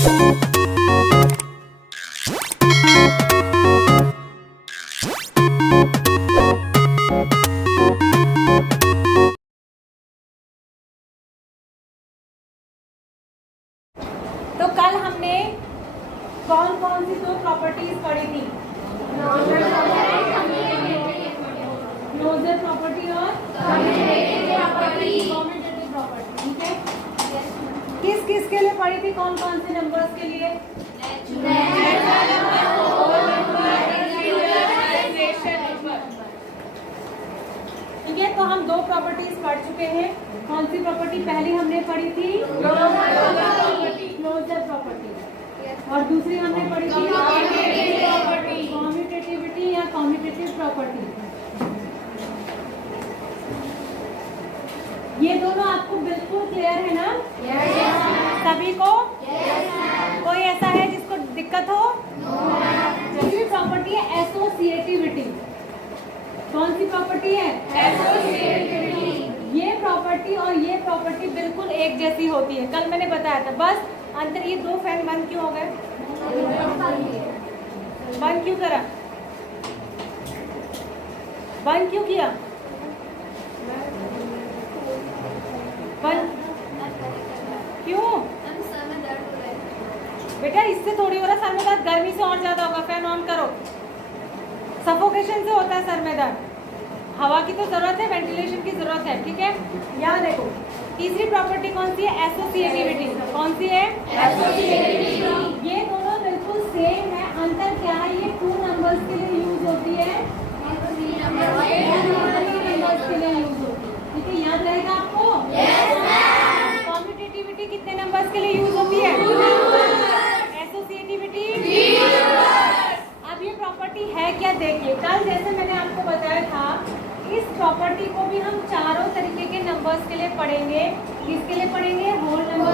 तो कल हमने कौन कौन सी दो प्रॉपर्टीज पढ़ी थी? क्लोजर प्रॉपर्टी और कम्यूटेटिव प्रॉपर्टी। ठीक है, किस किस के लिए पढ़ी थी? कौन कौन से नंबर्स के लिए? ठीक है, तो हम दो प्रॉपर्टीज पढ़ चुके हैं। कौन सी प्रॉपर्टी पहली हमने पढ़ी थी? Closure property. और दूसरी हमने पढ़ी थी कम्यूटेटिविटी या कम्यूटेटिव प्रॉपर्टी। ये दोनों आपको बिल्कुल क्लियर है ना? सभी को? कोई ऐसा है जिसको दिक्कत हो? दूसरी प्रॉपर्टी है एसोसिएटिविटी। कौन सी प्रॉपर्टी है? एसोसिएटिविटी। ये प्रॉपर्टी और ये प्रॉपर्टी बिल्कुल एक जैसी होती है। कल मैंने बताया था, बस अंतर ये दो फैन बंद क्यों हो गए? बंद क्यों करा? बंद क्यों किया? बंद क्यों? बेटा इससे थोड़ी हो रहा सर में दर्द, गर्मी से और ज्यादा होगा। फैन ऑन करो। सफोकेशन से होता है सर में दर्द। हवा की तो जरूरत है, वेंटिलेशन की जरूरत है। ठीक है, यहाँ देखो तीसरी प्रॉपर्टी कौन सी है? एसोसिएटिविटी। कौन सी है? एसोसिएटिविटी। ये दोनों बिल्कुल सेम है। अंतर क्या है? ये टू नंबर्स के लिए यूज होती है, नंबर्स के लिए यूज होती है। ठीक है, याद रहेगा आपको? कम्यूटेटिविटी कितने नंबर्स के लिए यूज होती है? एसोसिएटिविटी। अब ये प्रॉपर्टी है क्या? देखिए, कल जैसे मैंने आपको बताया था, इस प्रॉपर्टी को भी हम चारों तरीके के नंबर्स के लिए पढ़ेंगे। किसके लिए पढ़ेंगे? Whole number.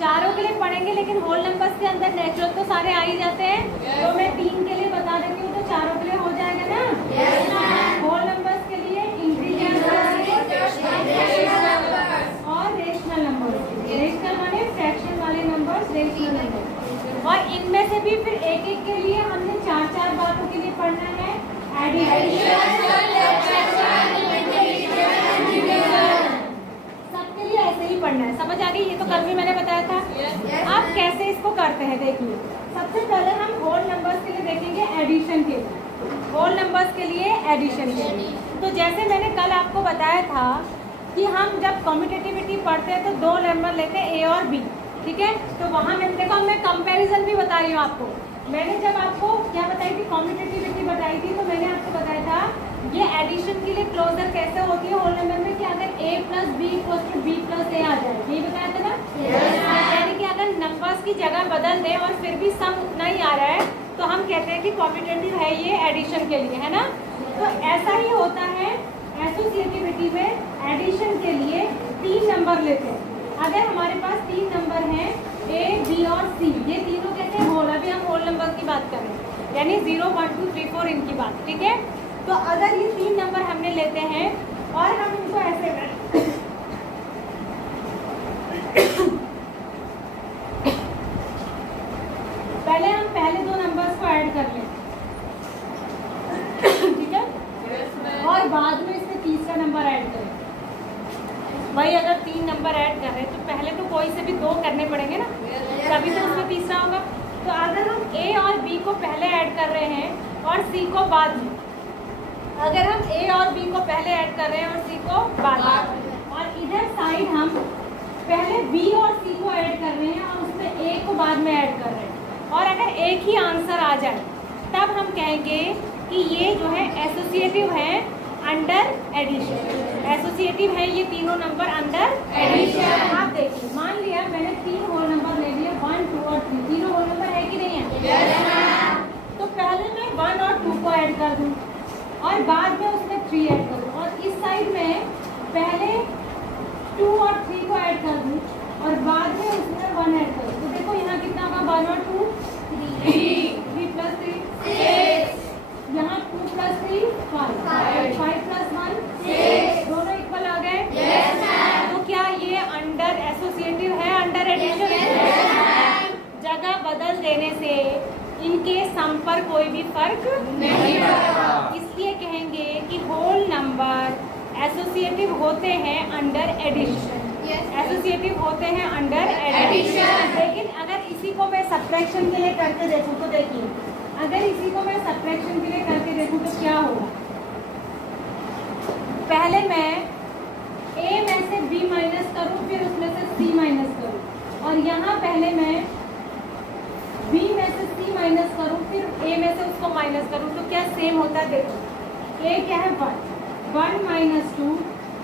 चारों के लिए पढ़ेंगे, लेकिन होल नंबर्स के अंदर नेचुरल तो सारे आ ही जाते हैं। तो मैं 3 के लिए बता देती हूँ, तो चारों के लिए हो जाएगा ना? होल नंबर्स के लिए इंटीजर और रेशनल नंबर। रेशनल माने फ्रैक्शन वाले नंबर्स, रेशनल नंबर। और इनमें से भी फिर एक एक के लिए हमने 4 बातों के लिए पढ़ना है। सबके लिए ऐसे ही पढ़ना है। समझ आ गई? ये तो कल भी मैंने बताया था। अब कैसे इसको करते हैं देखिए। सबसे पहले हम होल नंबर्स के लिए देखेंगे एडिशन के लिए। होल नंबर्स के लिए एडिशन के लिए तो जैसे मैंने कल आपको बताया था कि हम जब कम्यूटेटिविटी पढ़ते हैं तो दो नंबर लेते हैं, ए और बी। ठीक है, तो वहाँ मैंने देखा, मैं कंपैरिजन भी बता रही हूँ आपको। मैंने जब आपको क्या बताई थी? कम्यूटेटिविटी बताई थी। तो मैंने आपको बताया था ये एडिशन के लिए क्लोजर कैसे होती है होल नंबर में, कि अगर a + b = b + a आ जाए। यही बताया था ना? यानी कि अगर नंबर्स की जगह बदल दें और फिर भी सम उतना ही आ रहा है, तो हम कहते हैं कि कम्यूटेटिव है ये एडिशन के लिए, है ना? तो ऐसा ही होता है एसोसिएटिविटी में। एडिशन के लिए 3 नंबर लेते हैं। अगर हमारे पास 3 नंबर हैं, A, B और C, ये तीनों कहते हैं होल। अभी हम होल नंबर की बात करें, यानी 0, 1, 2, 3, 4 इनकी बात। ठीक है, तो अगर ये 3 नंबर हमने लेते हैं और हम इनको ऐसे पहले हम पहले 2 नंबर्स को ऐड कर लें। ठीक है, और बाद में इसमें तीसरा नंबर ऐड करें। भाई अगर 3 नंबर ऐड कर रहे हैं तो पहले तो कोई से भी 2 करने पड़ेंगे ना, तभी तो उसमें तीसरा होगा। तो अगर हम A और B को पहले ऐड कर रहे हैं और C को बाद में, अगर हम A और B को पहले ऐड कर रहे हैं और C को बाद में, और इधर साइड हम पहले B और C को ऐड कर रहे हैं और उसमें A को बाद में ऐड कर रहे हैं, और अगर एक ही आंसर आ जाए, तब हम कहेंगे कि ये जो है एसोसिएटिव है अंडर एडिशन। एसोसिएटिव है ये तीनों नंबर अंडर एडिशन। आप देखिए, मान लिया मैंने 3 होल नंबर ले लिए, 1, 2 और 3। तीनों होल नंबर है कि नहीं है? तो पहले मैं 1 और 2 को ऐड कर दूं और बाद में उसमें 3 ऐड करूं, और इस साइड में पहले 2 और 3 को ऐड कर दूं और बाद में उसमें 1 ऐड करूं। तो देखो यहाँ कितना होगा? 1 और 2 3 + 3 6, यहाँ 2 + 3 5 + 1 6, दोनों इक्वल आ गए। तो क्या ये अंडर एसोसिएटिव इनके सम पर कोई भी फर्क नहीं पड़ेगा। इसलिए कहेंगे कि होल नंबर एसोसिएटिव होते हैं अंडर एडिशन। एसोसिएटिव होते हैं अंडर एडिशन। लेकिन अगर इसी को मैं सब्ट्रैक्शन के लिए करके देखूं तो देखिए, अगर इसी को मैं सब्ट्रैक्शन के लिए करके देखूं तो क्या होगा। पहले मैं a में से b माइनस करूं, फिर उसमें से c माइनस करूं, और यहाँ पहले मैं b में से c माइनस करूं, फिर a में से उसको माइनस करूं, तो क्या सेम होता है। देखो a क्या है 1 माइनस 2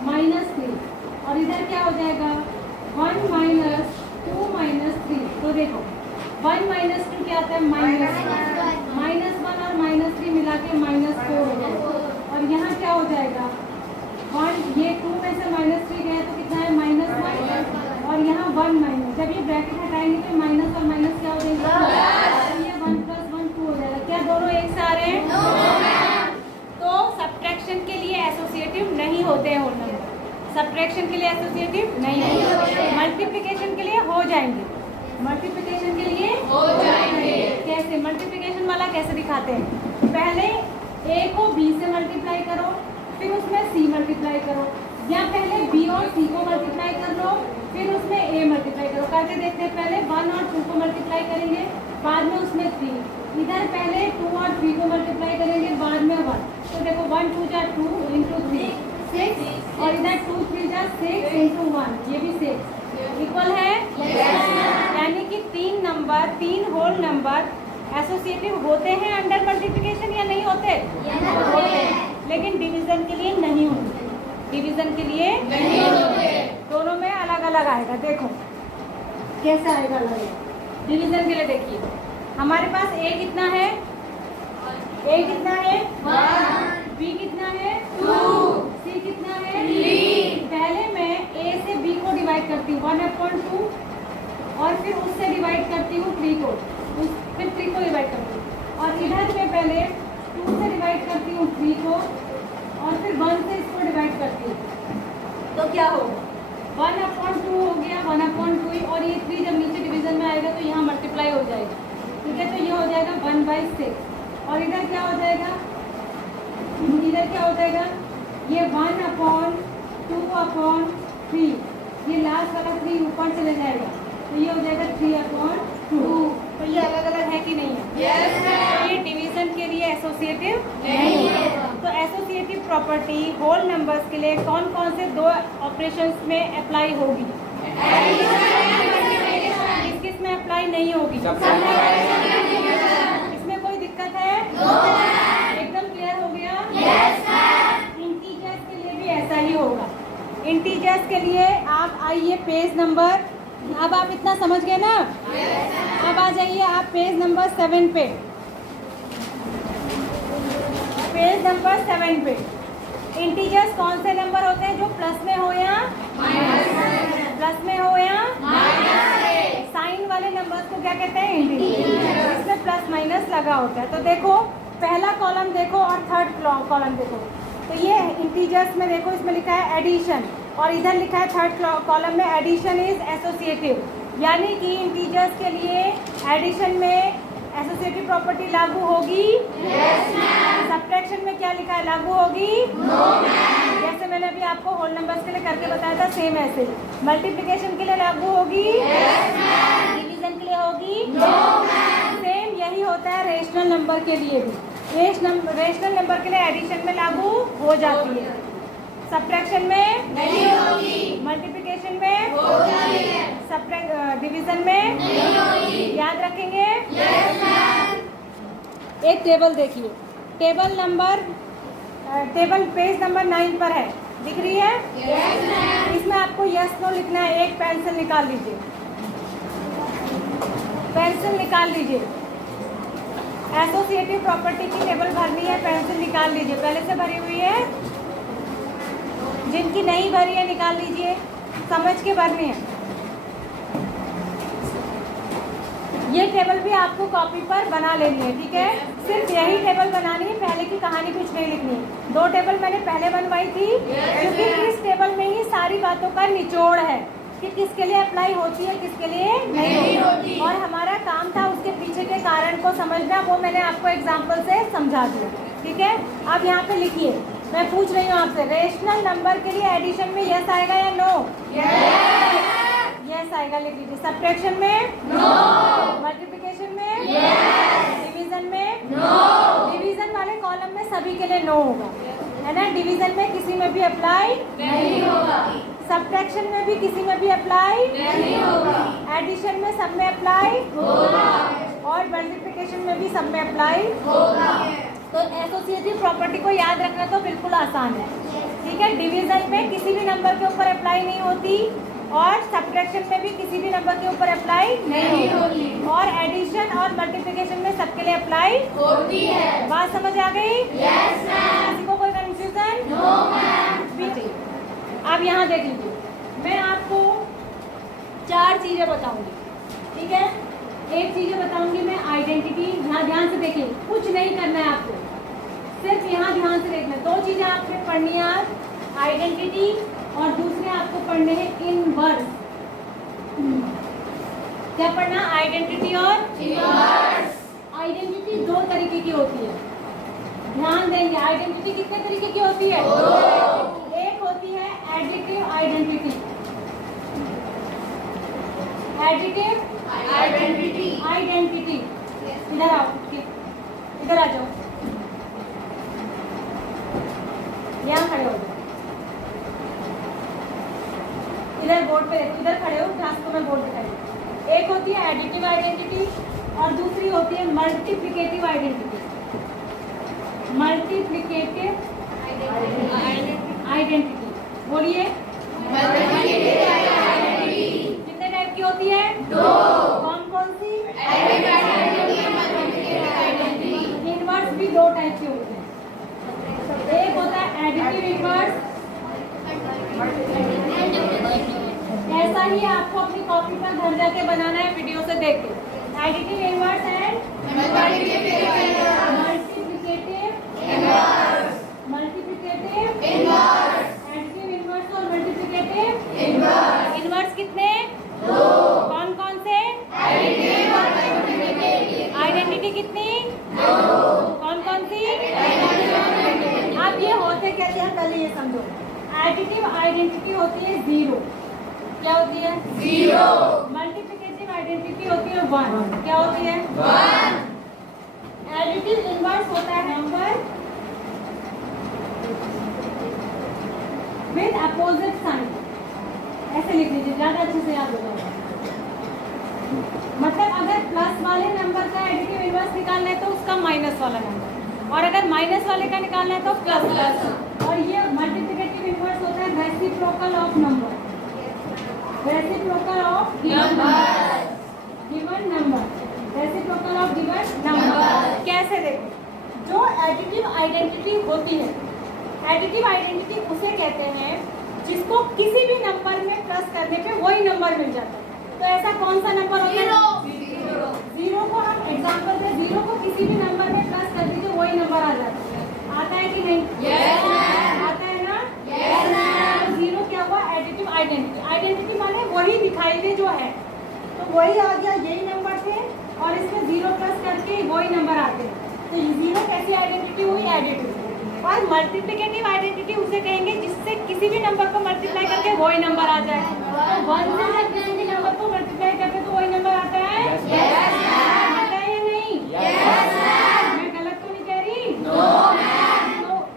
माइनस 3, और इधर क्या हो जाएगा 1 माइनस 2 माइनस 3। तो देखो 1 माइनस 2 क्या आता है माइनस 1 और माइनस 3 मिला के -4 हो जाएगा। और यहाँ क्या हो जाएगा 1, ये 2 में से -3 गया तो कितना है -1, और यहाँ 1 माइनस, जब ये ब्रैकेट हटाएंगे तो माइनस और माइनस क्या हो जाएगा, ये 1 + 1 2 हो जाएगा। क्या दोनों एक साथ आ रहे हैं? तो सब्ट्रैक्शन के लिए एसोसिएटिव नहीं होते हैं होल नंबर, सब्ट्रैक्शन के लिए एसोसिएटिव नहीं होते, मल्टीप्लिकेशन के लिए हो जाएंगे, मल्टीप्लिकेशन के लिए हो जाएंगे। कैसे मल्टीप्लिकेशन वाला कैसे दिखाते हैं, पहले a को b से मल्टीप्लाई करो, फिर उसमें c मल्टीप्लाई करो, या पहले b और c को मल्टीप्लाई कर लो, फिर उसमें a मल्टीप्लाई करो। करके देखते हैं, पहले 1 और 2 को मल्टीप्लाई करेंगे, बाद में उसमें 3, इधर पहले 2 और 3 को मल्टीप्लाई करेंगे, बाद में 1। तो देखो 1 2 जा 2 इंटू 3 6, और इधर 2 3 जा 6 इंटू 1, ये भी 6 इक्वल है। यानी कि 3 नंबर, 3 होल नंबर एसोसिएटिव होते हैं अंडर मल्टीप्लिकेशन या नहीं होते? होते हैं, लेकिन डिवीजन के लिए नहीं होते, डिवीजन के लिए नहीं होते। दोनों में अलग अलग आएगा। देखो कैसा आएगा अलग डिवीजन के लिए। देखिए हमारे पास a कितना है, a कितना है 1, b कितना है 2, c कितना है 3। पहले मैं a से b को डिवाइड करती हूँ 1/2, और फिर उससे डिवाइड करती हूँ 3 को, फिर 3 को डिवाइड करती हूँ, और इधर मैं पहले 2 से डिवाइड करती हूँ 3 को, और फिर 1 से इसको डिवाइड करती हूँ। तो क्या होगा 1/2 हो गया 1/2, और ये 3 जब नीचे डिवीजन में आएगा तो यहाँ मल्टीप्लाई हो जाएगा, ठीक है। तो ये हो जाएगा 1/6, और इधर क्या हो जाएगा, इधर क्या हो जाएगा, ये 1/2/3, ये लास्ट वाला 3 ऊपर चले जाएगा, तो ये हो जाएगा 3/2। तो ये अलग अलग है कि नहीं है? yes, तो ये डिवीजन के लिए एसोसिएटिव नहीं है। तो एसोसिएटिव प्रॉपर्टी होल नंबर्स के लिए कौन कौन से 2 ऑपरेशंस में अप्लाई होगी? किस में अप्लाई नहीं होगी? इसमें कोई दिक्कत है? एकदम क्लियर हो गया? इंटीजर्स के लिए भी ऐसा ही होगा। इंटीजर्स के लिए आप आइए पेज नंबर, अब आप इतना समझ गए ना? अब आ जाइए आप पेज नंबर 7 पे, पेज नंबर 7 पे। इंटीजर्स कौन से नंबर होते हैं जो प्लस में हो या प्लस में हो या साइन वाले नंबर्स को क्या कहते हैं? इंटीजर। इसमें प्लस माइनस लगा होता है। तो देखो पहला कॉलम देखो और थर्ड कॉलम देखो, तो ये इंटीजर्स में देखो इसमें लिखा है एडिशन, और इधर लिखा है थर्ड कॉलम में एडिशन इज एसोसिएटिव, यानी कि इंटीजर्स के लिए एडिशन में एसोसिएटिव प्रॉपर्टी लागू होगी। सब्ट्रैक्शन में क्या लिखा है, लागू होगी? जैसे मैंने अभी आपको होल नंबर्स के लिए करके बताया था, सेम ऐसे मल्टीप्लिकेशन के लिए लागू होगी, डिवीजन के लिए होगी, सेम यही होता है रेशनल नंबर के लिए भी। रेशनल नंबर के लिए एडिशन में लागू हो जाती है, सब्ट्रैक्शन में नहीं होगी, मल्टीप्लिकेशन में होगी, डिवीजन में नहीं होगी। याद रखेंगे? एक टेबल देखिए, टेबल पेज नंबर 9 पर है, दिख रही है? इसमें आपको यस नो लिखना है। एक पेंसिल निकाल लीजिए, पेंसिल निकाल लीजिए। एसोसिएटिव प्रॉपर्टी की टेबल भरनी है, पेंसिल निकाल लीजिए। पहले से भरी हुई है, जिनकी नहीं भरी है निकाल लीजिए, समझ के भरनी है। ये टेबल भी आपको कॉपी पर बना लेनी है, ठीक है? सिर्फ यही टेबल बनानी है, पहले की कहानी कुछ नहीं लिखनी है। 2 टेबल मैंने पहले बनवाई थी, क्योंकि इस टेबल में ही सारी बातों का निचोड़ है, कि किसके लिए अप्लाई होती है, किसके लिए नहीं होती। और हमारा काम था उसके पीछे के कारण को समझना, वो मैंने आपको एग्जाम्पल से समझा दिया। ठीक है, अब यहाँ पे लिखिए, मैं पूछ रही हूँ आपसे, रेशनल नंबर के लिए एडिशन में यस आएगा या नो? यस आएगा, लिख लीजिए। सब्ट्रैक्शन में नो, मल्टीप्लिकेशन में यस, डिवीजन में नो। डिवीजन वाले कॉलम में सभी के लिए नो होगा, है ना। डिवीजन में किसी में भी अप्लाई नहीं होगा, सब्ट्रैक्शन में भी किसी में भी अप्लाई नहीं होगा, एडिशन में सब में अप्लाई होगा, और मल्टीप्लिकेशन में भी सब में अप्लाई होगा। तो एसोसिएटिव प्रॉपर्टी को याद रखना तो बिल्कुल आसान है। ठीक है, डिवीजन में किसी भी नंबर के ऊपर अप्लाई नहीं होती, और सब्ट्रैक्शन में भी किसी भी नंबर के ऊपर अप्लाई नहीं होती, और एडिशन और मल्टीप्लिकेशन में सबके लिए अप्लाई होती है। बात समझ आ गई? Yes ma'am. किसी को कोई कंफ्यूजन? No ma'am. अब यहाँ देख लीजिए, मैं आपको 4 चीजें बताऊंगी। ठीक है, एक चीजें बताऊंगी मैं आइडेंटिटी, यहाँ ध्यान से देखिए, कुछ नहीं करना है आपको, सिर्फ यहाँ ध्यान से देखना। 2 चीजें आपने पढ़नी है आज, आइडेंटिटी और दूसरे आपको पढ़ने हैं इनवर्स। क्या पढ़ना? आइडेंटिटी और इनवर्स। आइडेंटिटी 2 तरीके की होती है, ध्यान देंगे। आइडेंटिटी कितने तरीके की होती है? एक होती है एडिटिव आइडेंटिटी, एडिटिव आइडेंटिटी। इधर आओ, इधर आ जाओ, यहाँ खड़े हो जाओ, इधर बोर्ड पे, इधर खड़े हो, क्लास को मैं बोर्ड दिखाई। एक होती है एडिटिव आइडेंटिटी और दूसरी होती है मल्टीप्लिकेटिव आइडेंटिटी। मल्टीप्लिकेटिव आइडेंटिटी, बोलिए। कितने टाइप की होती है? 2। कौन सी? इनवर्स भी 2 टाइप के होते हैं, एक होता है एडिटिव इनवर्स, ऐसा ही आपको अपनी कॉपी पर घर जाके बनाना है वीडियो से देख के। Additive inverse and multiplicative inverse, additive inverse और मल्टीप्लिकेटिव इनवर्स। इनवर्स कितने? 2। कौन से? एडिटिव और मल्टीप्लिकेटिव। आइडेंटिटी कितनी? 2। कौन सी? अब ये होते कैसे हैं पहले ये समझो। एडिटिव आइडेंटिटी होती है 0, क्या होती है? 0। मल्टीप्लिकेटिव आइडेंटिटी होती है 1, क्या होती है? 1। एडिटिव इनवर्स होता है नंबर विद अपोजिट साइन, ऐसे लिख लीजिए, ज्यादा अच्छे से याद हो जाएगा। मतलब अगर प्लस वाले नंबर का एडिटिव इनवर्स निकालना है तो उसका माइनस वाला नंबर, और अगर माइनस वाले का निकालना है तो प्लस। और ये मल्टीप्लिकेटिव इनवर्स होता है reciprocal of number, reciprocal of given number, reciprocal of given number. कैसे देखो, जो एडिटिव आइडेंटिटी होती है, एडिटिव आइडेंटिटी उसे कहते हैं जिसको किसी भी नंबर में प्लस करने पे वही नंबर मिल जाता है। तो ऐसा कौन सा नंबर होता है? 0 को हम एग्जांपल दे, 0 को किसी भी नंबर में प्लस कर दीजिए वही नंबर आ जाता है। आता है कि नहीं? yes, आता है ना? yes, तो 0 क्या हुआ? Additive identity. आइडेंटिटी माने वही दिखाई दे जो है, तो वही आ गया, यही नंबर थे और इसमें 0 प्लस करके वही नंबर आते हैं, तो 0 कैसी आइडेंटिटी हुई? एडिटिव। और मल्टीप्लिकेटिव आइडेंटिटी उसे कहेंगे जिससे किसी भी नंबर को मल्टीप्लाई करके वही नंबर आ जाए। तो 1 से जब किसी भी नंबर को मल्टीप्लाई करके तो वही नंबर आता है, आता है या नहीं? मैं गलत तो नहीं कह रही? तो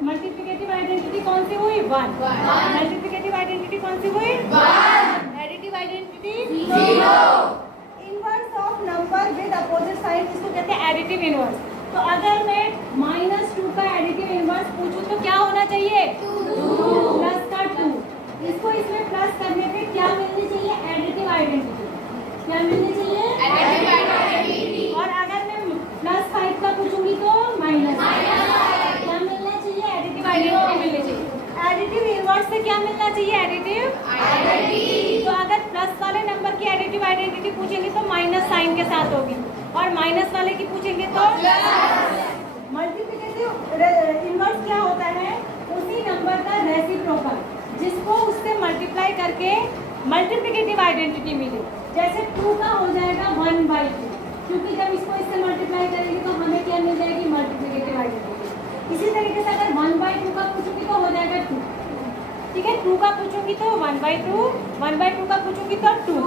मल्टीप्लिकेटिव आइडेंटिटी कौन सी हुई? 1। मल्टीप्लिकेटिव आइडेंटिटी कौन सी हुई? 1। Additive identity 0। Inverse of number with opposite sign, इसको कहते हैं एडिटिव इनवर्स। तो अगर मैं -2 का एडिटिव इनवर्स पूछूं तो क्या होना चाहिए? 2 प्लस का 2। इसको इसमें प्लस करने पे क्या मिलनी चाहिए? Additive identity. क्या मिलनी चाहिए? Additive identity. और अगर मैं +5 का पूछूंगी तो माइनस क्या मिलना चाहिए? एडिटिव आइडेंटिटी मिलनी चाहिए। एडिटिव इनवर्स से क्या मिलना चाहिए? Additive identity. तो अगर प्लस वाले नंबर की एडिटिव आइडेंटिटी पूछेंगे तो माइनस साइन के साथ होगी, और माइनस वाले की पूछेंगे तो मल्टीप्लिकेटिव इनवर्स क्या होता है? उसी नंबर का रेसिप्रोकल, जिसको उससे मल्टीप्लाई करके मल्टीप्लिकेटिव आइडेंटिटी मिले। जैसे 2 का हो जाएगा 1/2, क्योंकि जब इसको इससे मल्टीप्लाई करेंगे तो हमें क्या मिल जाएगी, मल्टीप्लिकेटिव आइडेंटिटी। इसी तरीके से अगर 1/2 का पूछूंगी तो हो जाएगा 2, ठीक है। 2 का पूछूंगी तो 1/2, 1/2 का पूछूंगी तो 2,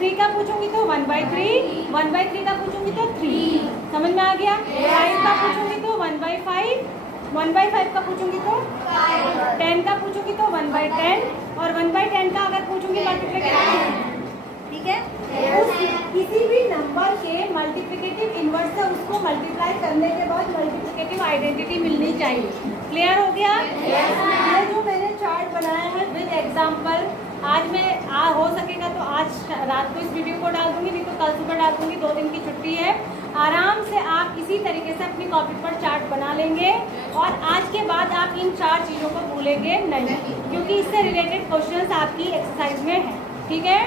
3 का पूछूंगी तो 1/3, 1/3 का पूछूंगी तो 3। समझ में आ गया? 5 का पूछूंगी तो 1/5, 1/5 का पूछूंगी तो 10 का पूछूंगी तो 1/10, और 1/10 का अगर पूछूंगी मल्टीप्लिकेटिव, ठीक है। किसी भी नंबर के मल्टीप्लिकेटिव इनवर्स से उसको मल्टीप्लाई करने के बाद मल्टीप्लिकेटिव आइडेंटिटी मिलनी चाहिए। क्लियर हो गया? ये जो मैंने चार्ट बनाया है विद एग्जांपल, आज मैं हो सकेगा तो आज रात को इस वीडियो को डाल दूंगी, नहीं तो कल सुबह डाल दूंगी, 2 दिन की छुट्टी है। आराम से आप इसी तरीके से अपनी कॉपी पर चार्ट बना लेंगे, और आज के बाद आप इन 4 चीज़ों को भूलेंगे नहीं, क्योंकि इससे रिलेटेड क्वेश्चंस आपकी एक्सरसाइज में है, ठीक है।